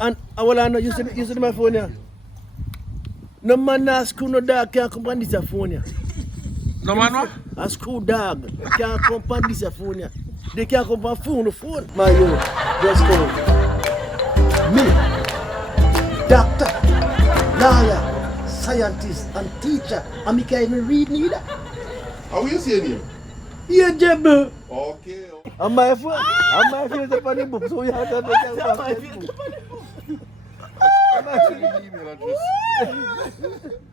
And well, I know you see my phone here. No man a screw no dog can't come on this phone here. No man what? A screw dog can't come on this phone here. They can't come on phone. My you, just come. Me, doctor, lawyer, scientist, and teacher. And me can't even read neither. How you saying him? Ageable. Okay. And my phone is up on the book, so you have to understand. Email address.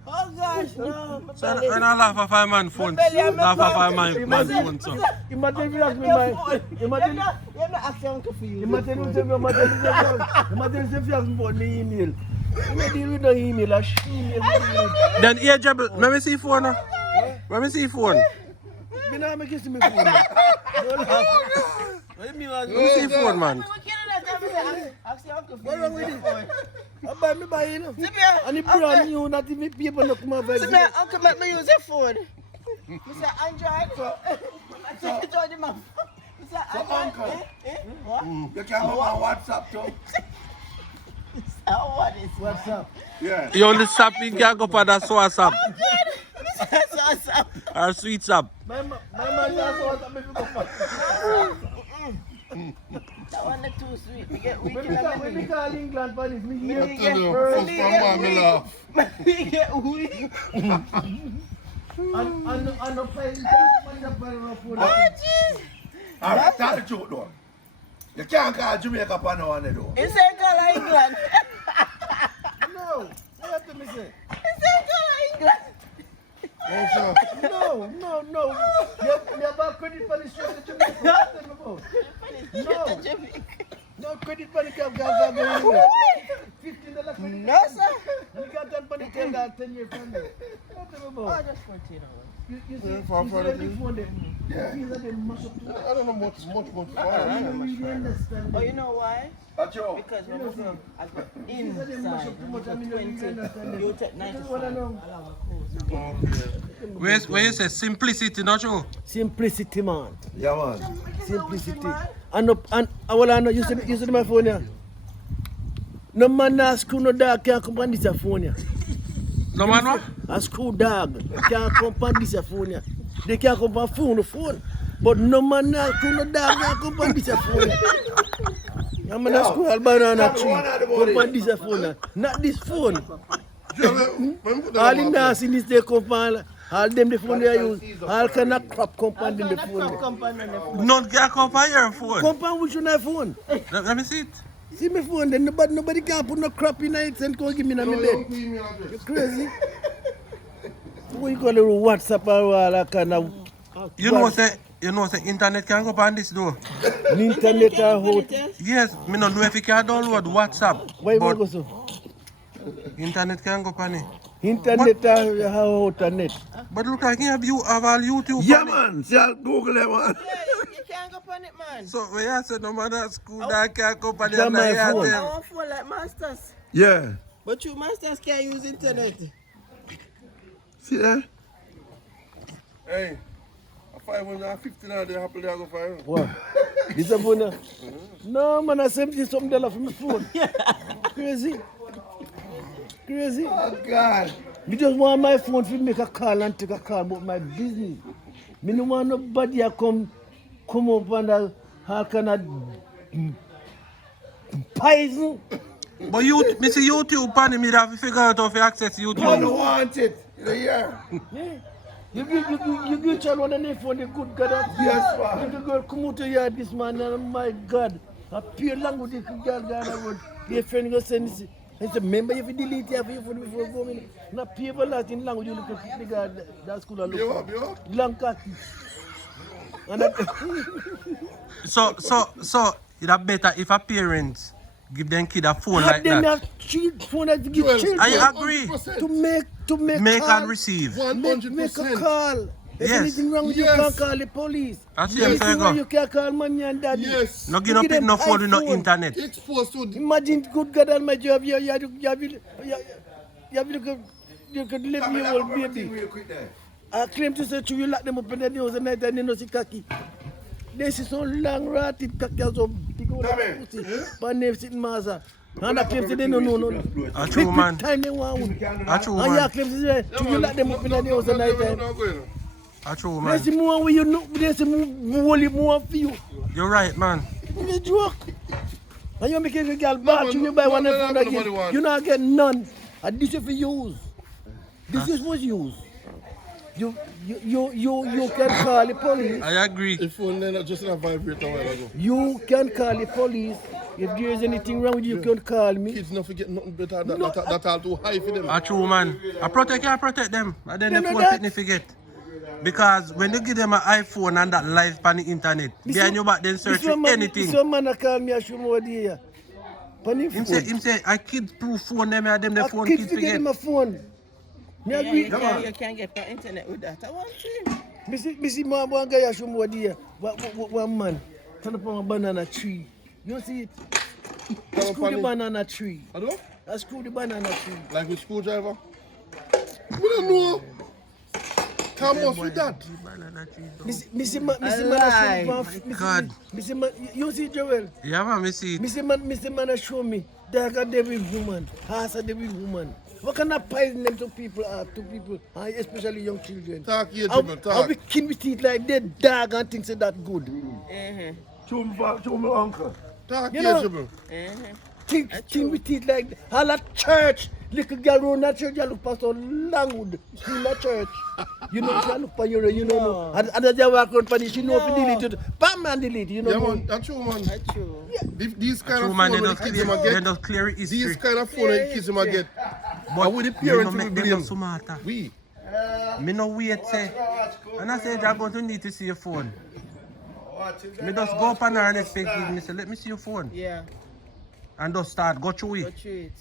Oh gosh, no. So when I laugh at 5 man phone, laugh at 5 man phone so. Imagine if you ask me my... Imagine... You're not asking uncle for you. Imagine if you ask me for the email. You may deal with the email, a email. Then Ageable, let me see phone now. Let me see phone. Me not make you see me phone. Don't laugh. What do you mean? Let me see phone, man. Ask your uncle for What you. wrong with it? I buy me buy it. And it brand new, not even people look my face. See me, uncle make me use your phone. You say Android. I say enjoy the man. You say Android. What? You can go on WhatsApp too. What is WhatsApp? Yeah. You only sap you can go for that WhatsApp WhatsApp? or sweet sap. My man just WhatsApp me go for. That one is too sweet. We get weak. When we call England for this, me hear I tell you, first from me laugh. We get weak. and the plane Oh jeez. Alright, tell the truth though. You can't call Jamaica for no one though. You say call England. No, what do me say? You say call England. No. You have a credit for the straight to Jamaica. What are you about? No credit for the cab guys anywhere. $15 credit. No sir. You got that money $10 years from there. What are you about? Oh, just $14. You see the phone there? Yeah. These are the much up to I don't know much I don't really understand. Oh, you know why? That's all. Because when we go, I go These are the much up too much. I mean, you really 20, understand. you take This is what I 95. know. Where you say simplicity, not true? Simplicity, man. Yeah, man. Simplicity. And well, I know you see my phone here. No man a screw no dog can't come on this phone here. No man what? A screw dog can't come on this phone here. They can't come on phone. But no man a screw no dog can't come on this phone here. No man a screw albino on a tree come on this phone here. Not this phone. All the nasty in this they come on. All them the phone they use. All kind of crap come on in the phone. None can come on your phone. Come on with your phone. Let me see it. See my phone, then nobody can put no crap in it and go give me on my bed. You crazy? What you call it, WhatsApp or all that kind of... You know say internet can go on this though. Internet or how... Yes, me don't know if you can download WhatsApp. Why you but go so? internet can go on it. Internet or how internet? But look like you have all YouTube. Yeah, on it. man. See, I'll Google it, man. Yeah, you can't go on it, man. So when you say no matter school that can go on it, That's and my I phone. I tell. want phone like masters. Yeah. But you masters can't use internet. See that? Hey, I find when I'm 15 now, they happily I go find. What? This a phone now? No man, I $70 something for my phone. Crazy? Oh, God. Me just want my phone to make a call and take a call about my business. Me no want nobody to come up and how can I poison? But you, me see YouTube on me have to figure out how to access I don't YouTube. want it. Yeah. Yeah. You give child one and phone the good God. Yes, man. If the girl come out to here this man, and my God, a pure language the girl would your friend go send this. I said, remember if you delete your phone before going. Not people Latin language you look at the guy that school and look. Long khaki. And that So it's better if a parent give them kid a phone like them that. have phone that give children. I agree. To make Make call, and receive. make a call. If Yes. anything wrong with you, can call the police. That's Anything it, wrong, you can call mommy and daddy. Yes. No give no pick no phone with no iPhone. internet. Exposed to Imagine good God Almighty, you could live your old baby. I claim to say, you lock them up in the nose and night and you know see khaki. This is so long ratted khaki as a big old pussy. My name is Maza. And that claims they don't know no. A true man. Time they want. A true And your man. claims is right. You lock them up in the house at night time. A true There's man. more where you know, there's more for you. You're right, man. It's a joke. And you make a girl bad, you buy one phone again. You not get none. And this is for use. This is what's used. You can call the police. I agree. The phone then just a vibrator a while ago. You can call the police. If there is anything wrong with you, you can call me. Kids not forget nothing better. That all too high for them. A true man. I protect them. And then They the know phone that. fit forget. Because when you give them an iPhone and that live on the internet, behind your back then search for anything. Some man call me a show more there. Him say, I kids proof phone them and them the phone kids kids forget forget. him a phone. Me agree. You can't get the internet with that. I want to. Me see one guy a show more there. One man turn up on a banana tree. You see it? Screw the banana tree. I don't? I screw the banana tree. Like with screwdriver? We don't know. Come off with that. Me see man God. me see man, you see Joel? Yeah man, me see it. Me see man a show me. They got devil woman, has a devil woman. What kind of poison them to people, especially young children? Talk here, How Jimmy, talk. we kill with teeth like that dog and things that good. Show me uncle. Talk You here, know- Jimmy. Think with teeth like that. All at church, little girl run that church, you look past so Langwood, in that church. You know, she look for you know. And as they walk around for this, she know if you delete it. Bam man delete, you know. Yeah, man, that's true, man. True. These kind True of man, phone they when the don't kids them clear, they get, don't clear history. these kind of phone when the kids them get, but with the me no parents make will them blame. no smarter. We. Me no wait say. And I say you're going to need to see your phone. Me just go up on her and expect give me say let me see your phone. Yeah. And just start go through Go it. through it.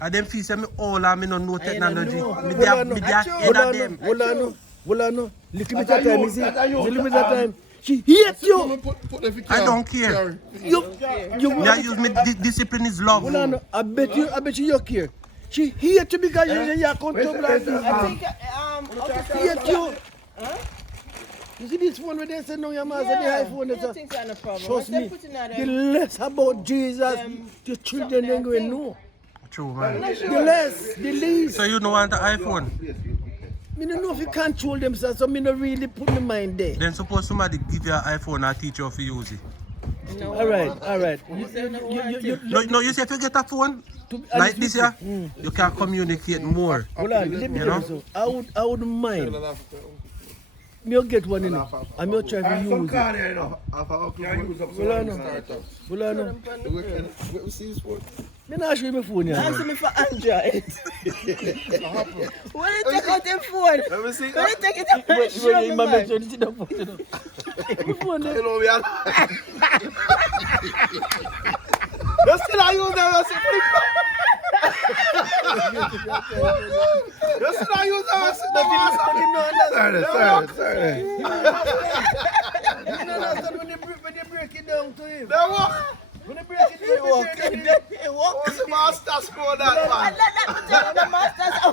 And them feel say me all and me no know technology. know. Me Hold on, there no. head of them. Hold on. Little bit of time, you see? Little bit of time. She hates you. I don't care. You Me I use me discipline is love. Hold on. I bet you care. She hates you because you are comfortable like this. I think She hates you. You see this one where they say no, your man said the iPhone. I think that's no problem. Trust Once they me. put in that, The less about Jesus, the children ain't going to know. True man. The least. So you don't want the iPhone? I don't know if you control themselves, so I don't really put my mind there. Then suppose somebody give you an iPhone and teach you how to use it. no, All right. No, you say if you get a phone like this here, you can communicate more. Hold on, let me You tell know? you so. I wouldn't mind. I'll get one in it. I'm not trying to use it. Hold on. We see this phone. I'm not sure my phone here. answer me for Android. When you take out your phone, Let me see. when you take it out, show me, man. My phone there. Hello, we are. You still are using that as a flip phone? You still are using that as a Sorry. You know that's when they break it down to him. They walk. When they break it down, It works. What's the master score that man? The masters are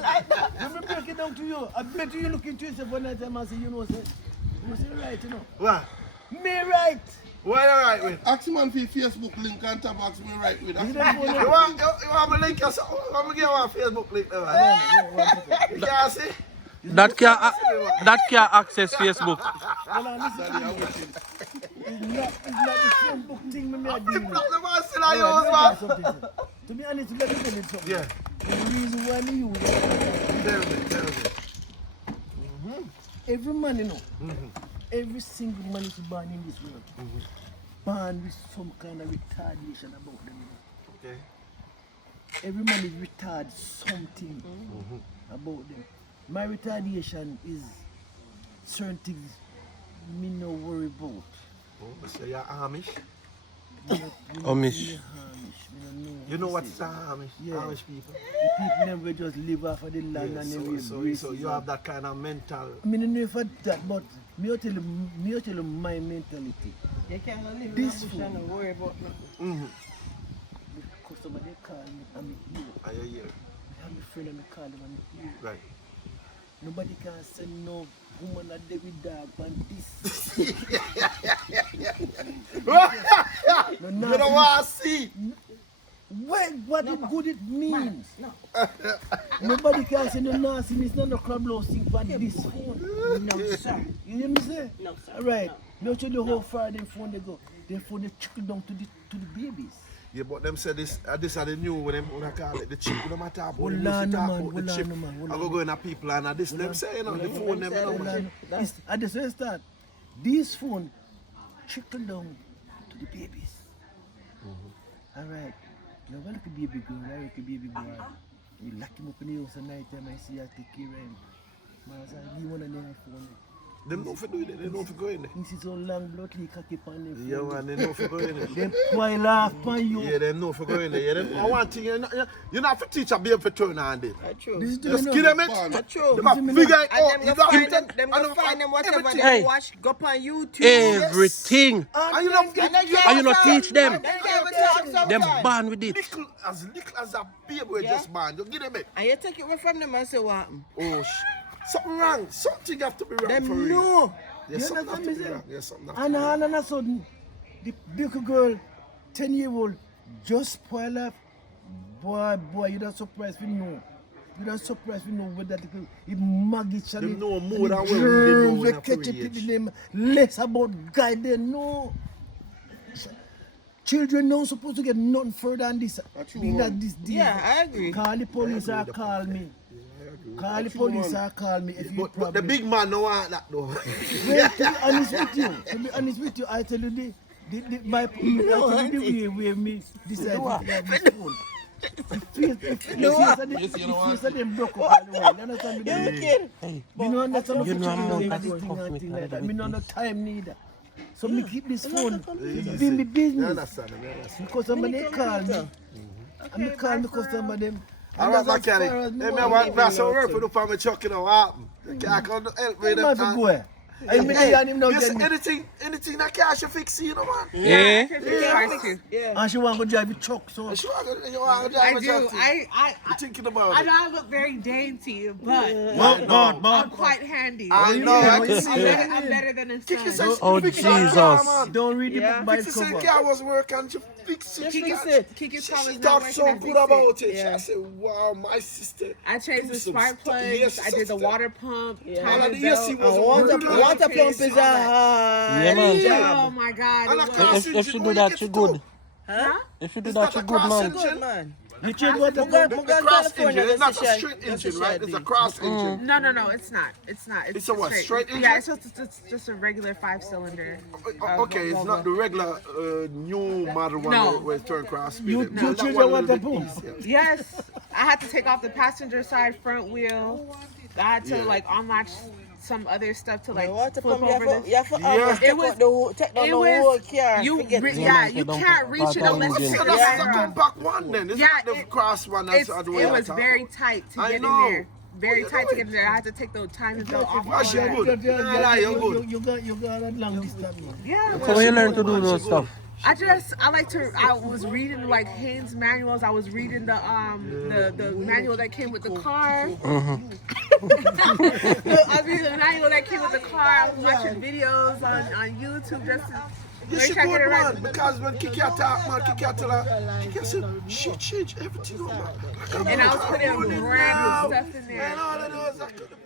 like that. when they break it down to you, I bet you look into yourself one night and say, you say right, you know. What? Me right. What you right with? Ask man for Facebook link and tap ask me right with. You don't know You want me link yourself? You want me give you a Facebook link there, man? You can't see? That can access Facebook. Well, listen, it's not the same book thing me I deal with. The man still are Alright, use, let me man. tell you something, sir. To be honest, let me tell you something. Yeah. The reason why me use it, Tell me. every man, you know, every single man is born in this world, born with some kind of retardation about them. You know. Okay. Every man is retarded something about them. My retardation is certain things me no worry about. Oh, so you're Amish? Amish. You know what's Amish? Yeah. Amish people. The people never just live off of the land Yeah, and so every you have that kind of mental. I mean, never that, but me tell you my mentality. You can't live This in a bush fool. and worry about me. The customer they call me, I'm a hero. I hear. I have a friend and I call him, I'm a hero. Right. Nobody can say no woman a David dog and this. No, You don't want to see. what it good it means. Nobody can say no nastiness, no crab low thing for this phone. No, sir. You hear me say? No, sir. Alright. Now show you how far them phone they go. Them phone they trickle down to the babies. Yeah, but them say this are the new when them when I call it the chip. No matter about Hold the on, talk man, about the hold chip. on, man, hold I go in a people and this them say you know the phone them. You know, At the same start, this phone trickle down to the babies. Alright. Now when look a baby girl, I look a baby boy. You lock him up in the house at night time I see I take care of him. Man, I say, give one of them phone. Them know for doing it. They know for going there. This is so long blood leak I keep on them. Yeah, man, they know for going there. Them pile off on you. Yeah, they know for going there. Yeah, them, one thing you're not for teacher be able to turn on it. That's true. This is the Just you give know. them it. That's true. Them a figure it out. And You them don't go have find to- them, I go don't find them whatever everything. they Hey. watch, go up on YouTube. Everything. And you don't get And you not teach them. They can't even talk Them sometimes. born with it. little as a baby Yeah. just man. You give them it. And you take it away from them and say what happened? Oh, something wrong. Something have to be wrong for Them real. know. Yeah, You something have understand to me, be sir? wrong. Yeah, something have to And be wrong. all of a sudden, the little girl, 10-year-old, just spoil up. Boy, you don't surprise me know. You don't surprise me know whether the girl, it maggot and Them know more and than the what we know germs in they a catch free it age. in them less about guy they know. Children not supposed to get nothing further than this. Being that this Yeah, I agree. Call the police or call me. Call the police or call me if you But the problem. big man don't want that though. Well, to be honest with you, I tell you I tell you the way me decide to have this phone. The face of them broke up all the way. You understand me? You're wicked. Me no understand You know I'm not the that thing tough and with thing that like that. with Me no this. have time neither. So me keep this phone. Easy. Be me You business. understand? You understand? Because somebody call me. And me call me customer them. All right, mechanic. Hey, me want some work for the family truck, you know what happened? Can't come to help me. Where man for go? I mean, and him now Yes, get me. anything that cash you fix, you know, man. Yeah. Yeah. And she want to drive the truck, so. You want to I drive a do. truck. I You thinking about I it? know I look very dainty, but But, I'm quite handy. I you know. mean? I What you see I'm mean? that. better, I'm better than a Kick son. yourself. Oh, fix that Jesus. car, man. Don't read the Yeah. book by Fix the cover. car was working. She fixed it. Fix it. Kiki's She phone is not talked working. so I good fixed about it. Yeah. I said, wow, my sister. I changed do the some spark stuff. plugs. Yes, I did the stuff. water pump. And Timer the belt. AC was Water working. pump is a hard Yeah, man. Oh my God! And it I was- can't If she do that, she good. Huh? If you do It's that, not you a good, cross man. engine. Good man. You change what the Mugan- The Mugan cross California, engine, it's that's not a a shed. straight That's a engine, right? shed It's a deal. cross engine. No, it's not. It's a what, straight engine? Yeah, it's just a regular 5-cylinder. Okay, it's not the regular new model one No. where it turn cross speed. You No, that change one the a little water bit pump. easier. Yes, I had to take off the passenger side front wheel. I had to Yeah. like unlatch some other stuff to like The water flip pump, over you have to this. almost It take was- out the whole, take down It the whole was car. you, forget it. yeah, man, you don't can't put reach it that unless engine. you So take the that's tire the off. compact one then. It's Yeah, not the it- cross one. That's the way It I was talk very about. tight to I get know. in there. Very Oh, you tight know to get it. in there. I had to take the timing belt off. Why she all that. good? Nah, you're good. You got a long distance, man. Yeah. So when you learn to do those stuff? I was reading like Haynes manuals. I was reading the manual that came with the car. I was reading the manual that came with the car. I was watching videos on YouTube just to You make should sure I good, get it man, right. because when Kiki talk, man, Kiki tell her, Kiki said, she changed everything, man. And I was putting brand new stuff in there. And all of those, I couldn't